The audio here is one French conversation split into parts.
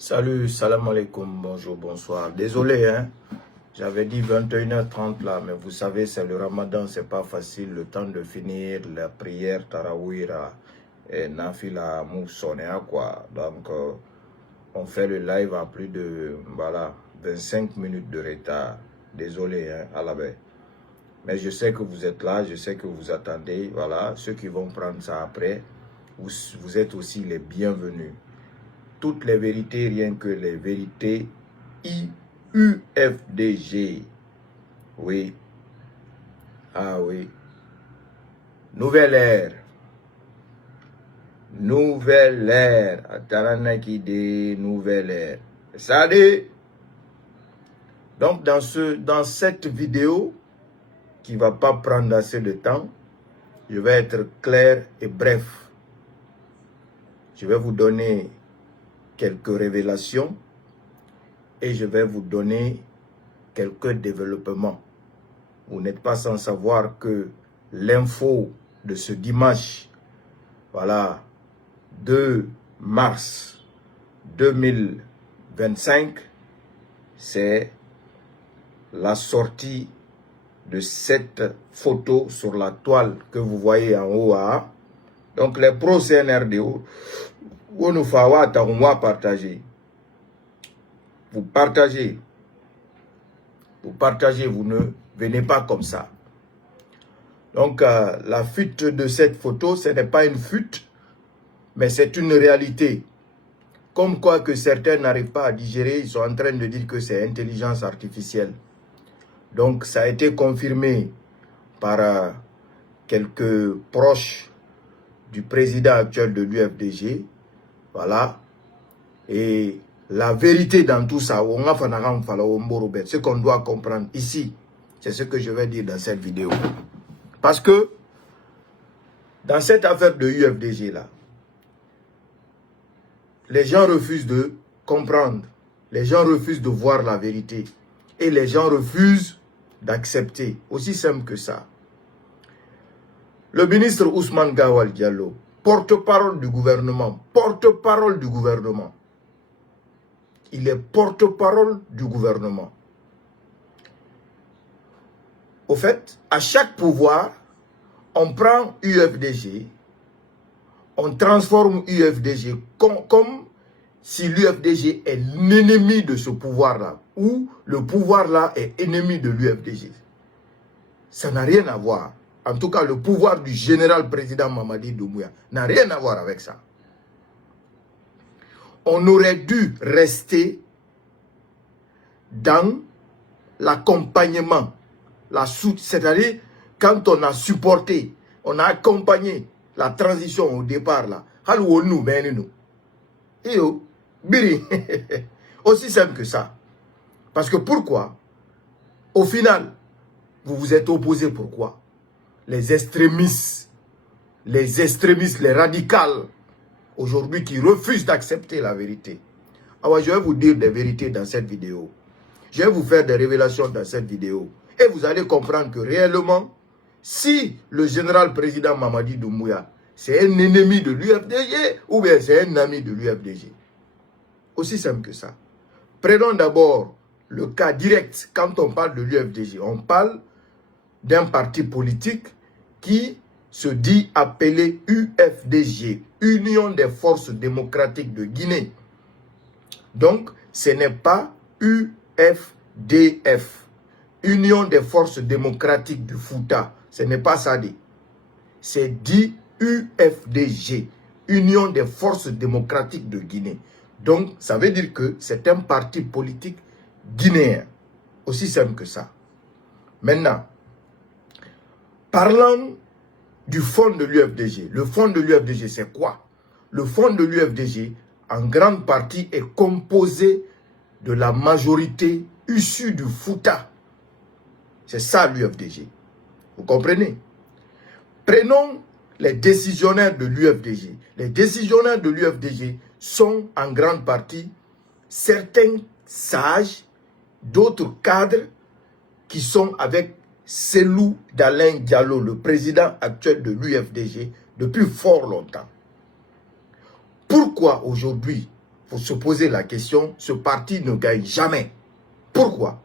Salut, salam alaikum, bonjour, bonsoir. Désolé, hein, j'avais dit 21h30 là, mais vous savez, c'est le ramadan, c'est pas facile, le temps de finir la prière, tarawira et nafila moussonéa, quoi. Donc, on fait le live à plus de, voilà, 25 minutes de retard. Désolé, hein, à la baie. Mais je sais que vous êtes là, je sais que vous attendez, voilà. Ceux qui vont prendre ça après, vous êtes aussi les bienvenus. Toutes les vérités, rien que les vérités UFDG. Oui. Ah oui. Nouvelle ère. Nouvelle ère. Ataranakide, nouvelle ère. Ça dit. Donc, dans cette vidéo, qui ne va pas prendre assez de temps, je vais être clair et bref. Je vais vous donner quelques révélations et je vais vous donner quelques développements. Vous n'êtes pas sans savoir que l'info de ce dimanche, voilà, 2 mars 2025, c'est la sortie de cette photo sur la toile que vous voyez en haut. Donc les pros CNRDO, on nous fait partager. Vous partagez. Vous partagez, vous ne venez pas comme ça. Donc, la fuite de cette photo, ce n'est pas une fuite, mais c'est une réalité. Comme quoi que certains n'arrivent pas à digérer, ils sont en train de dire que c'est intelligence artificielle. Donc, ça a été confirmé par quelques proches du président actuel de l'UFDG. Voilà. Et la vérité dans tout ça, ce qu'on doit comprendre ici, c'est ce que je vais dire dans cette vidéo. Parce que dans cette affaire de UFDG là, les gens refusent de comprendre, les gens refusent de voir la vérité et les gens refusent d'accepter. Aussi simple que ça. Le ministre Ousmane Gawal Diallo, porte-parole du gouvernement, il est porte-parole du gouvernement. Au fait, à chaque pouvoir, on prend UFDG, on transforme UFDG comme si l'UFDG est l'ennemi de ce pouvoir-là, ou le pouvoir-là est ennemi de l'UFDG. Ça n'a rien à voir. En tout cas, le pouvoir du général président Mamadi Doumbouya n'a rien à voir avec ça. On aurait dû rester dans l'accompagnement, c'est-à-dire quand on a supporté, on a accompagné la transition au départ là. Aussi simple que ça. Parce que pourquoi? Au final, vous vous êtes opposés. Pourquoi? Les extrémistes, les radicales, aujourd'hui qui refusent d'accepter la vérité. Alors, je vais vous dire des vérités dans cette vidéo. Je vais vous faire des révélations dans cette vidéo. Et vous allez comprendre que réellement, si le général président Mamadi Doumbouya, c'est un ennemi de l'UFDG ou bien c'est un ami de l'UFDG. Aussi simple que ça. Prenons d'abord le cas direct. Quand on parle de l'UFDG, on parle d'un parti politique qui se dit appelé UFDG, Union des Forces Démocratiques de Guinée. Donc, ce n'est pas UFDF, Union des Forces Démocratiques du Fouta. Ce n'est pas ça dit. C'est dit UFDG, Union des Forces Démocratiques de Guinée. Donc, ça veut dire que c'est un parti politique guinéen. Aussi simple que ça. Maintenant, parlons du fond de l'UFDG. Le fond de l'UFDG, c'est quoi? Le fond de l'UFDG, en grande partie, est composé de la majorité issue du Fouta. C'est ça l'UFDG. Vous comprenez? Prenons les décisionnaires de l'UFDG. Les décisionnaires de l'UFDG sont en grande partie certains sages, d'autres cadres qui sont avec Cellou Dalein Diallo, le président actuel de l'UFDG, depuis fort longtemps. Pourquoi aujourd'hui faut se poser la question, ce parti ne gagne jamais. Pourquoi?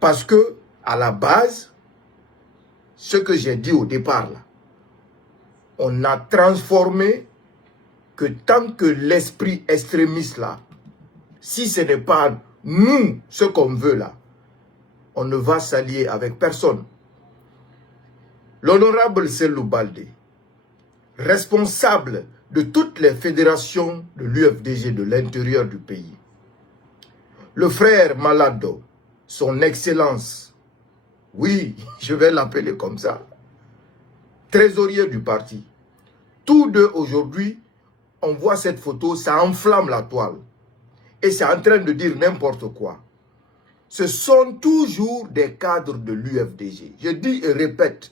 Parce que, à la base, ce que j'ai dit au départ, là, on a transformé que tant que l'esprit extrémiste, là, si ce n'est pas nous, ce qu'on veut, là, on ne va s'allier avec personne. L'honorable Cellou Baldé, responsable de toutes les fédérations de l'UFDG de l'intérieur du pays, le frère Malado, son excellence, oui, je vais l'appeler comme ça, trésorier du parti, tous deux aujourd'hui, on voit cette photo, ça enflamme la toile. Et c'est en train de dire n'importe quoi. Ce sont toujours des cadres de l'UFDG. Je dis et répète,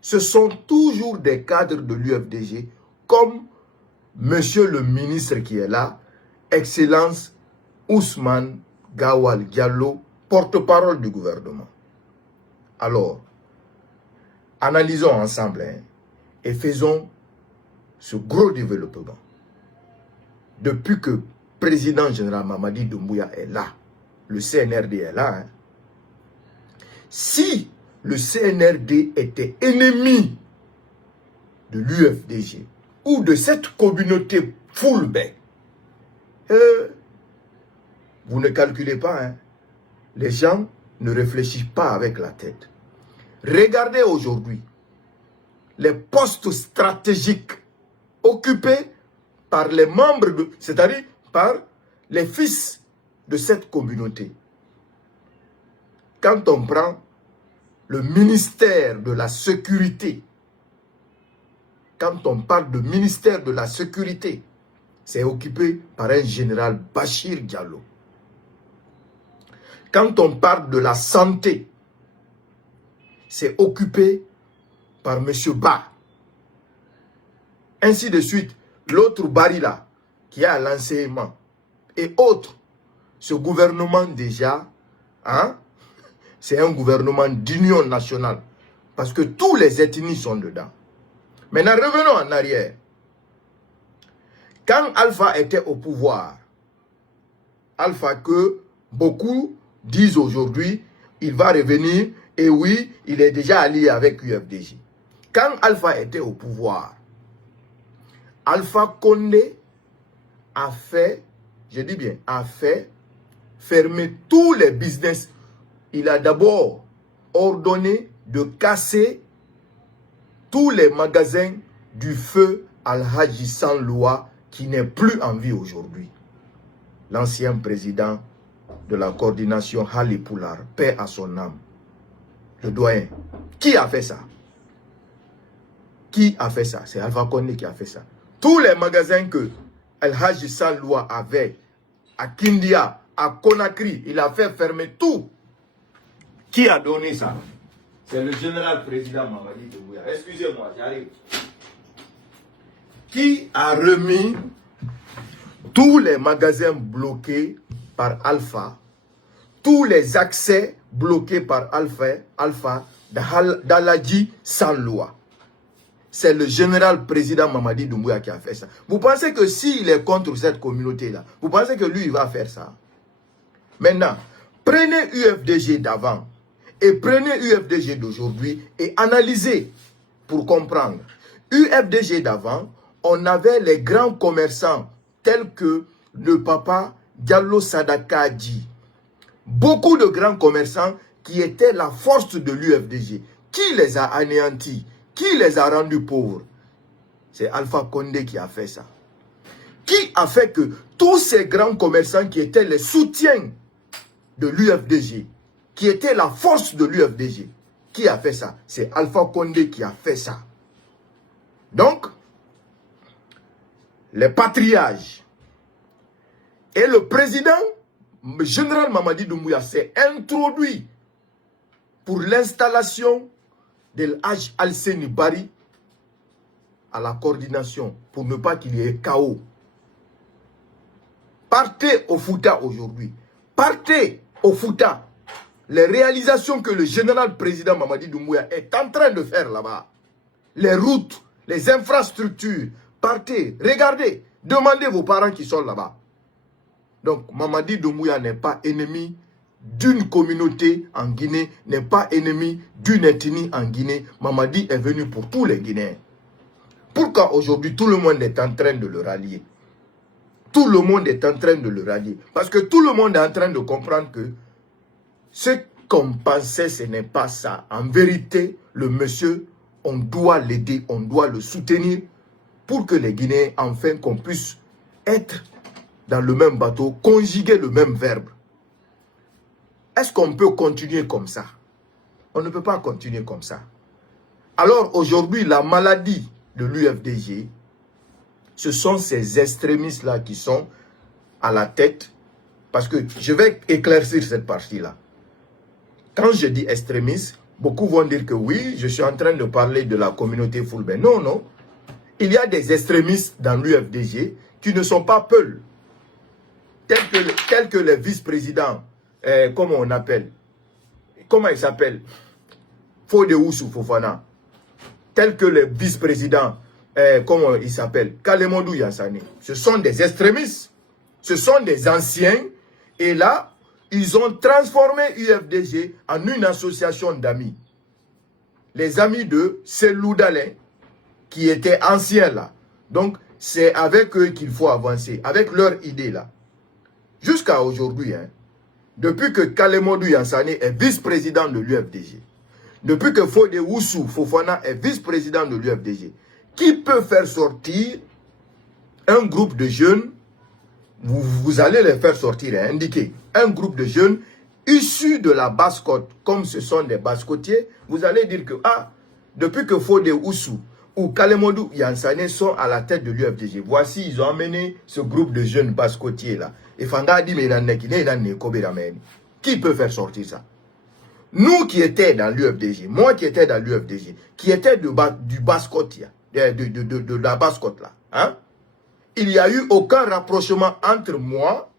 ce sont toujours des cadres de l'UFDG, comme monsieur le ministre qui est là, Excellence Ousmane Gawal Diallo, porte-parole du gouvernement. Alors, analysons ensemble et faisons ce gros développement. Depuis que le président général Mamadi Doumbouya est là, le CNRD est là. Si le CNRD était ennemi de l'UFDG ou de cette communauté Fulbe, vous ne calculez pas. Les gens ne réfléchissent pas avec la tête. Regardez aujourd'hui les postes stratégiques occupés par les membres, c'est-à-dire par les fils de cette communauté. Quand on prend le ministère de la sécurité, quand on parle de ministère de la sécurité, c'est occupé par un général Bachir Diallo. Quand on parle de la santé, c'est occupé par M. Ba. Ainsi de suite, l'autre Barila qui est à l'enseignement et autres, ce gouvernement déjà, c'est un gouvernement d'union nationale parce que tous les ethnies sont dedans. Maintenant, revenons en arrière. Quand Alpha était au pouvoir, Alpha que beaucoup disent aujourd'hui, il va revenir et oui, il est déjà allié avec UFDG. Quand Alpha était au pouvoir, Alpha Condé a fait, je dis bien, a fait fermer tous les business. Il a d'abord ordonné de casser tous les magasins du feu Al-Haji Sanloua qui n'est plus en vie aujourd'hui. L'ancien président de la coordination Hali Poular, paix à son âme, le doyen. Qui a fait ça? Qui a fait ça? C'est Alpha Condé qui a fait ça. Tous les magasins que Al-Haji Sanloua avait à Kindia, à Conakry, il a fait fermer tout. Qui a donné ça? C'est le général président Mamadi Doumbouya. Excusez-moi, j'arrive. Qui a remis tous les magasins bloqués par Alpha, tous les accès bloqués par Alpha d'Aladji Sanloua? C'est le général président Mamadi Doumbouya qui a fait ça. Vous pensez que s'il est contre cette communauté-là, vous pensez que lui, il va faire ça? Maintenant, prenez UFDG d'avant et prenez UFDG d'aujourd'hui et analysez pour comprendre. UFDG d'avant, on avait les grands commerçants tels que le papa Diallo Sadaka dit. Beaucoup de grands commerçants qui étaient la force de l'UFDG. Qui les a anéantis? Qui les a rendus pauvres? C'est Alpha Condé qui a fait ça. Qui a fait que tous ces grands commerçants qui étaient les soutiens de l'UFDG, qui étaient la force de l'UFDG, qui a fait ça? C'est Alpha Condé qui a fait ça. Donc, les patriages et le président, le général Mamadi Doumbouya, s'est introduit pour l'installation de l'Haj Al-Seni Bari à la coordination pour ne pas qu'il y ait chaos. Partez au Fouta aujourd'hui. Partez au Fouta. Les réalisations que le général président Mamadi Doumbouya est en train de faire là-bas. Les routes, les infrastructures. Partez, regardez, demandez vos parents qui sont là-bas. Donc, Mamadi Doumbouya n'est pas ennemi d'une communauté en Guinée, n'est pas ennemi d'une ethnie en Guinée. Mamadi est venu pour tous les Guinéens. Pourquoi aujourd'hui tout le monde est en train de le rallier? Tout le monde est en train de le rallier. Parce que tout le monde est en train de comprendre que ce qu'on pensait, ce n'est pas ça. En vérité, le monsieur, on doit l'aider, on doit le soutenir pour que les Guinéens, enfin, qu'on puisse être dans le même bateau, conjuguer le même verbe. Est-ce qu'on peut continuer comme ça? On ne peut pas continuer comme ça. Alors aujourd'hui, la maladie de l'UFDG, ce sont ces extrémistes-là qui sont à la tête. Parce que je vais éclaircir cette partie-là. Quand je dis extrémistes, beaucoup vont dire que oui, je suis en train de parler de la communauté Fulbe. Non, non. Il y a des extrémistes dans l'UFDG qui ne sont pas peuls. Tels que les vice-présidents, comment on appelle? Comment ils s'appellent? Fodé-Oussou Fofana. Tels que les vice-présidents, comment ils s'appellent? Kalemondou Yassane. Ce sont des extrémistes. Ce sont des anciens. Et là, ils ont transformé UFDG en une association d'amis. Les amis de Selou Dalin, qui étaient anciens là. Donc, c'est avec eux qu'il faut avancer, avec leur idée là. Jusqu'à aujourd'hui, hein, depuis que Kalemondou Yassane est vice-président de l'UFDG, depuis que Fodé-Oussou Fofana est vice-président de l'UFDG, qui peut faire sortir un groupe de jeunes, vous allez les faire sortir et indiquer, un groupe de jeunes issus de la basse-côte, comme ce sont des basse-côtiers, vous allez dire que, ah, depuis que Fodé-Oussou ou Kalemondou Yassane sont à la tête de l'UFDG, voici, ils ont amené ce groupe de jeunes basse-côtiers là. Et Fangadi qui peut faire sortir ça? Nous qui étions dans l'UFDG, moi qui étais dans l'UFDG, qui était du basse-côte, de la basse-côte là, hein? Il n'y a eu aucun rapprochement entre moi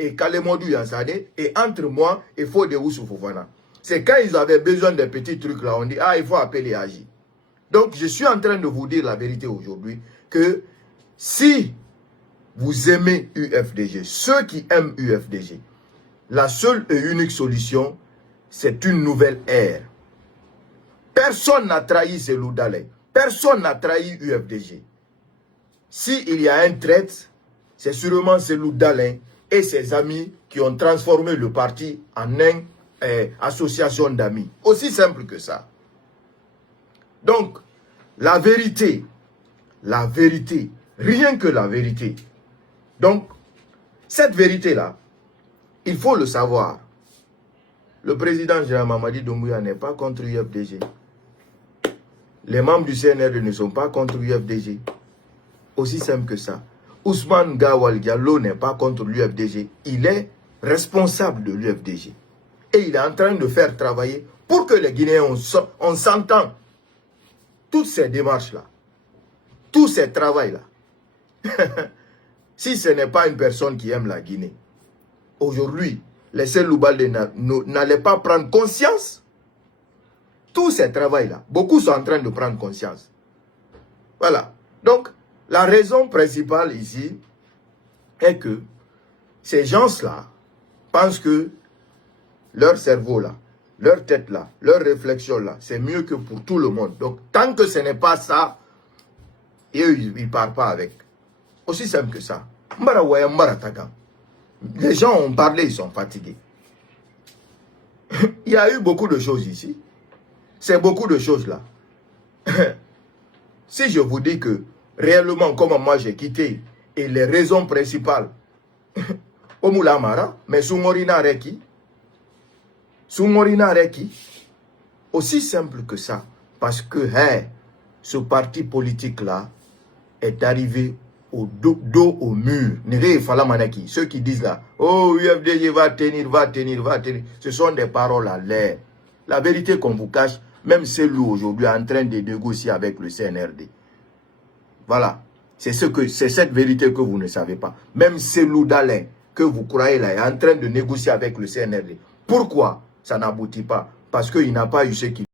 et Kalemondou Yassane et entre moi et Fodé-Oussou Fofana. C'est quand ils avaient besoin de petits trucs là, on dit, ah, il faut appeler Agi. Donc, je suis en train de vous dire la vérité aujourd'hui, que si vous aimez UFDG, ceux qui aiment UFDG, la seule et unique solution, c'est une nouvelle ère. Personne n'a trahi Selou Dalin. Personne n'a trahi UFDG. S'il y a un traître, c'est sûrement Selou Dalin et ses amis qui ont transformé le parti en une association d'amis. Aussi simple que ça. Donc, la vérité, rien que la vérité. Donc, cette vérité-là, il faut le savoir. Le président Jean Mamadi Doumbouya n'est pas contre l'UFDG. Les membres du CNRD ne sont pas contre l'UFDG. Aussi simple que ça. Ousmane Gawal Diallo n'est pas contre l'UFDG. Il est responsable de l'UFDG. Et il est en train de faire travailler pour que les Guinéens, on s'entend. Toutes ces démarches-là, tous ces travails-là, si ce n'est pas une personne qui aime la Guinée, aujourd'hui, les Selou Balde n'allaient pas prendre conscience. Tous ces travails-là, beaucoup sont en train de prendre conscience. Voilà. Donc, la raison principale ici est que ces gens-là pensent que leur cerveau-là, leur tête-là, leur réflexion-là, c'est mieux que pour tout le monde. Donc, tant que ce n'est pas ça, eux, ils ne parlent pas avec. Aussi simple que ça. Les gens ont parlé, ils sont fatigués. Il y a eu beaucoup de choses ici. C'est beaucoup de choses là. Si je vous dis que réellement, comment moi j'ai quitté, et les raisons principales, Omula Mara, mais Soumorina Reki, aussi simple que ça. Parce que ce parti politique-là est arrivé au dos au mur. Ceux qui disent là, oh, UFDG va tenir. Ce sont des paroles à l'air. La vérité qu'on vous cache, même Selou aujourd'hui est en train de négocier avec le CNRD. Voilà. C'est cette vérité que vous ne savez pas. Même Selou Dalin, que vous croyez là, est en train de négocier avec le CNRD. Pourquoi ça n'aboutit pas? Parce qu'il n'a pas eu ce qu'il